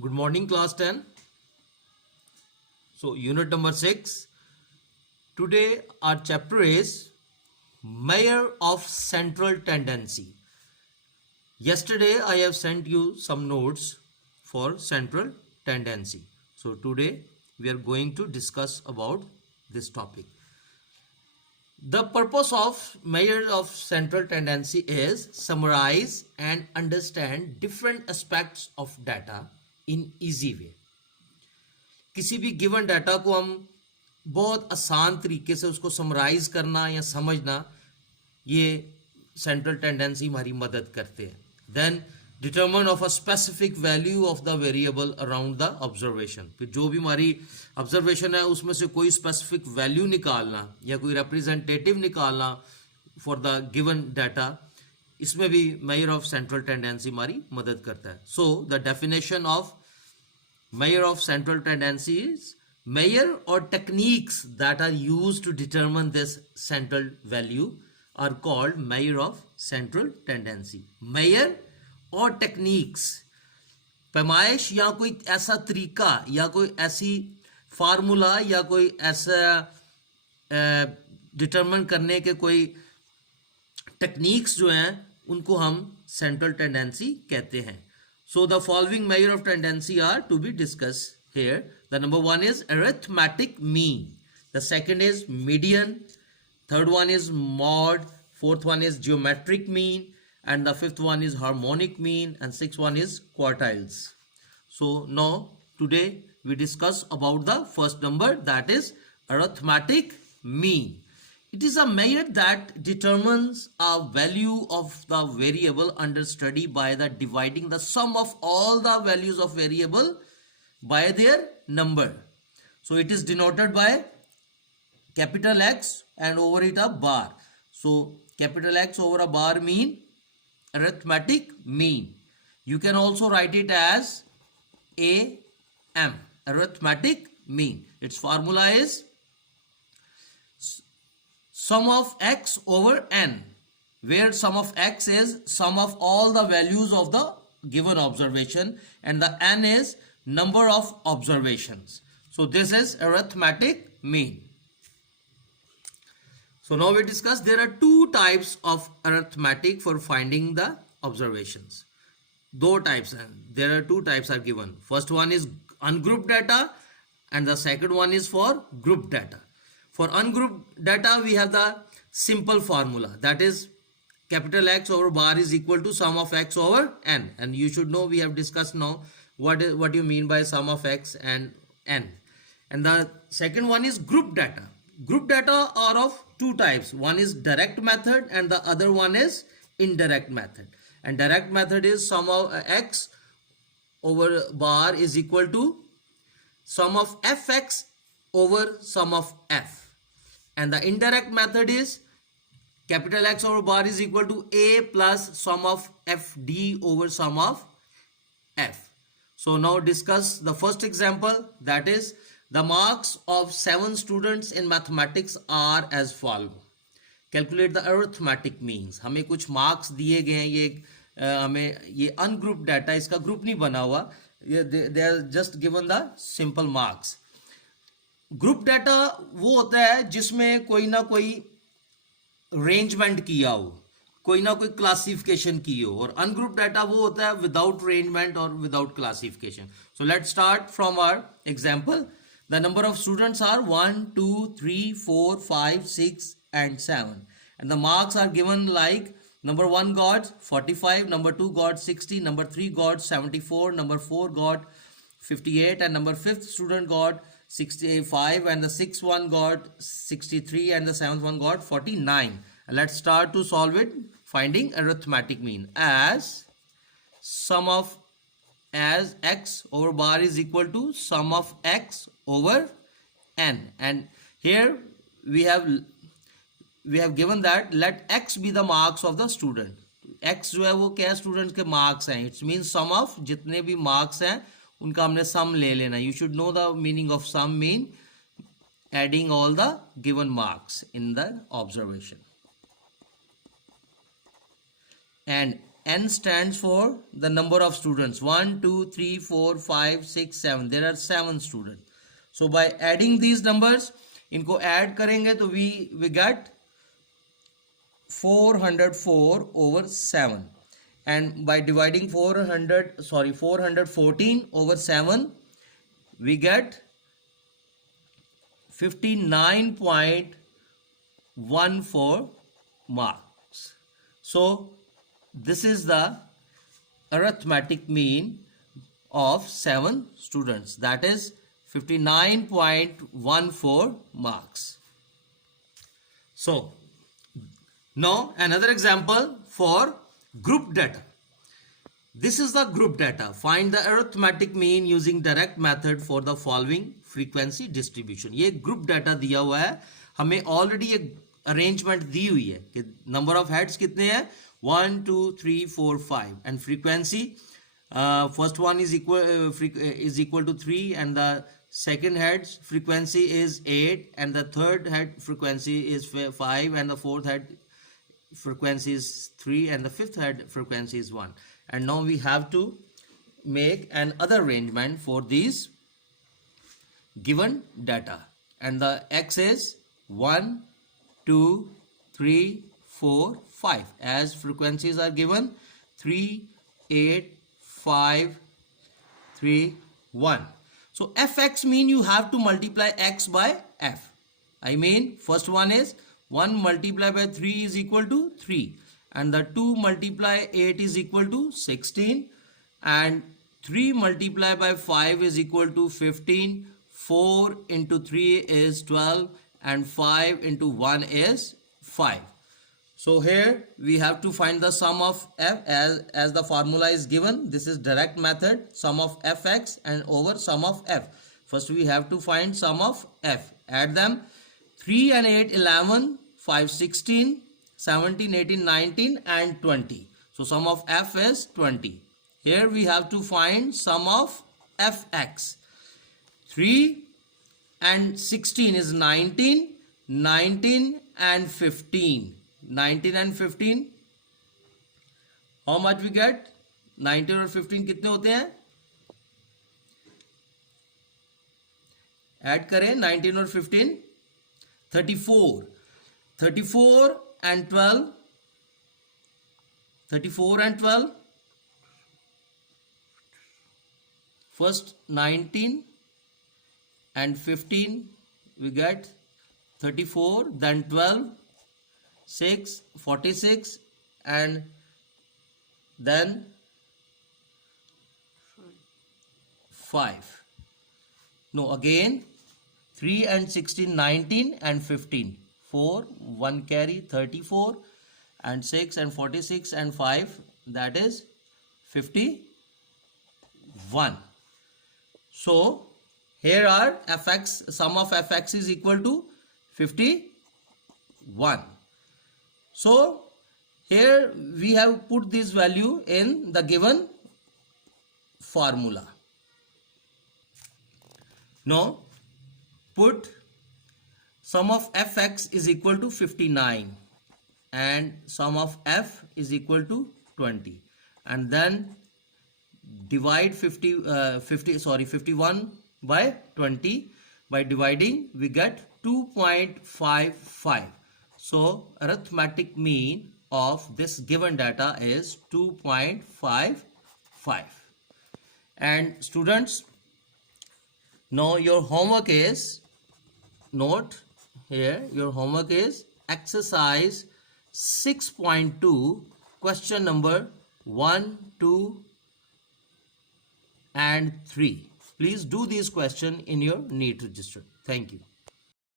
Good morning, class 10. So, unit number 6. Today, our chapter is Measure of Central Tendency. Yesterday, I have sent you some notes for central tendency. So, today, we are going to discuss about this topic. The purpose of measure of central tendency is summarize and understand different aspects of data in easy way. किसी भी given data को हम बहुत आसान तरीके से उसको summarise करना या समझना, ये सेंट्रल टेंडेंसी हमारी मदद करते हैं. Then determine of a specific value of the variable around the observation. फिर जो भी हमारी ऑब्जर्वेशन है उसमें से कोई स्पेसिफिक वैल्यू निकालना या कोई रिप्रेजेंटेटिव निकालना फॉर द गिवन डाटा, इसमें भी मेजर ऑफ सेंट्रल टेंडेंसी हमारी मदद करता है. So the definition of measure of central tendency is measure or techniques that are used to determine this central value are called measure of central tendency. measure और techniques, पैमाइश या कोई ऐसा तरीका या कोई ऐसी फार्मूला या कोई ऐसा डिटरमिन करने के कोई टेक्निक्स जो हैं उनको हम सेंट्रल टेंडेंसी कहते हैं. So the following measure of tendency are to be discussed here. The number one is arithmetic mean. The second is median. Third one is mode. Fourth one is geometric mean. And the fifth one is harmonic mean. And sixth one is quartiles. So now today we discuss about the first number, that is arithmetic mean. It is a measure that determines a value of the variable under study by the dividing the sum of all the values of variable by their number. So it is denoted by capital X and over it a bar. So capital X over a bar mean arithmetic mean. You can also write it as AM, arithmetic mean. Its formula is sum of x over n, where sum of x is sum of all the values of the given observation and the n is number of observations. So this is arithmetic mean. So now we discuss there are two types of arithmetic for finding the observations. दो types हैं. There are two types are given. First one is ungrouped data and the second one is for grouped data. For ungrouped data, we have the simple formula, that is capital X over bar is equal to sum of x over n. And you should know, we have discussed now what you mean by sum of x and n. And the second one is group data. Group data are of two types. One is direct method and the other one is indirect method. And direct method is sum of x over bar is equal to sum of fx over sum of f. And the indirect method is capital X over bar is equal to a plus sum of fd over sum of f. So now discuss the first example, that is the marks of 7 students in mathematics are as follow. Calculate the arithmetic means. हमें कुछ marks दिए गए हैं, ये हमें ये ungroup data, इसका group नहीं बना हुआ, they are just given the simple marks. Group data वो होता है जिसमें कोई ना कोई अरेंजमेंट किया हो, कोई ना कोई क्लासिफिकेशन की हो, और अनग्रुप डाटा वो होता है विदाउट अरेंजमेंट और without classification. So let's start from our example. The number of students are 1 2 3 4 5 6 and 7 and the marks are given like number 1 got 45, number 2 got 60, number 3 got 74, number 4 got 58 and number 5th student got 65 and the 6th one got 63 and the 7th one got 49. Let's start to solve it. Finding arithmetic mean as sum of as x over bar is equal to sum of x over n, and here we have given that let x be the marks of the student. x जो है वो क्या student के marks हैं. It's mean some of जितने भी marks हैं उनका हमने सम ले लेना. You should know the meaning of sum mean adding all the given marks in the observation. And N stands for the number of students. 1, 2, 3, 4, 5, 6, 7. There are 7 students. So by adding these numbers, इनको add करेंगे तो we get 404 over 7. And by dividing 414 over 7, we get 59.14 marks. So this is the arithmetic mean of 7 students, that is 59.14 marks. So now another example for group data. This is the group data. Find the arithmetic mean using direct method for the following frequency distribution. ये group data दिया हुआ है, हमें already एक arrangement दी हुई है कि number of heads कितने हैं, 1 2 3 4 5 and frequency first one is equal to 3 and the second head's frequency is 8 and the third head frequency is 5 and the fourth head frequency is 3 and the fifth head frequency is 1. And now we have to make another arrangement for these given data, and the x is 1 2 3 4 5 as frequencies are given 3 8 5 3 1. So fx mean you have to multiply x by f. I mean first one is 1 multiplied by 3 is equal to 3 and the 2 multiply 8 is equal to 16 and 3 multiplied by 5 is equal to 15. 4 into 3 is 12 and 5 into 1 is 5. So here we have to find the sum of f as the formula is given. This is direct method, sum of fx and over sum of f. First we have to find sum of f. Add them. 3 and 8 11, 5 16, 17 18 19 and 20. So sum of f is 20. Here we have to find sum of fx. 3 and 16 is 19, 19 and 15. 19 and 15, how much we get? 19 और 15 कितने होते हैं? Add करें 19 और 15, 34. 34 and 12, 34 and 12. First 19 and 15 we get 34, then 12, 6, 46 and then 5. No, again 3 and 16, 19 and 15. 4, 1 carry, 34 and 6 and 46 and 5, that is 51. So here are fx, sum of fx is equal to 51. So here we have put this value in the given formula. Now put sum of fx is equal to 59 and sum of f is equal to 20 and then divide 51 by 20. By dividing we get 2.55. So arithmetic mean of this given data is 2.55. And students, now your homework is, note here, your homework is exercise 6.2, question number 1, 2 and 3. Please do this question in your NEET register. Thank you.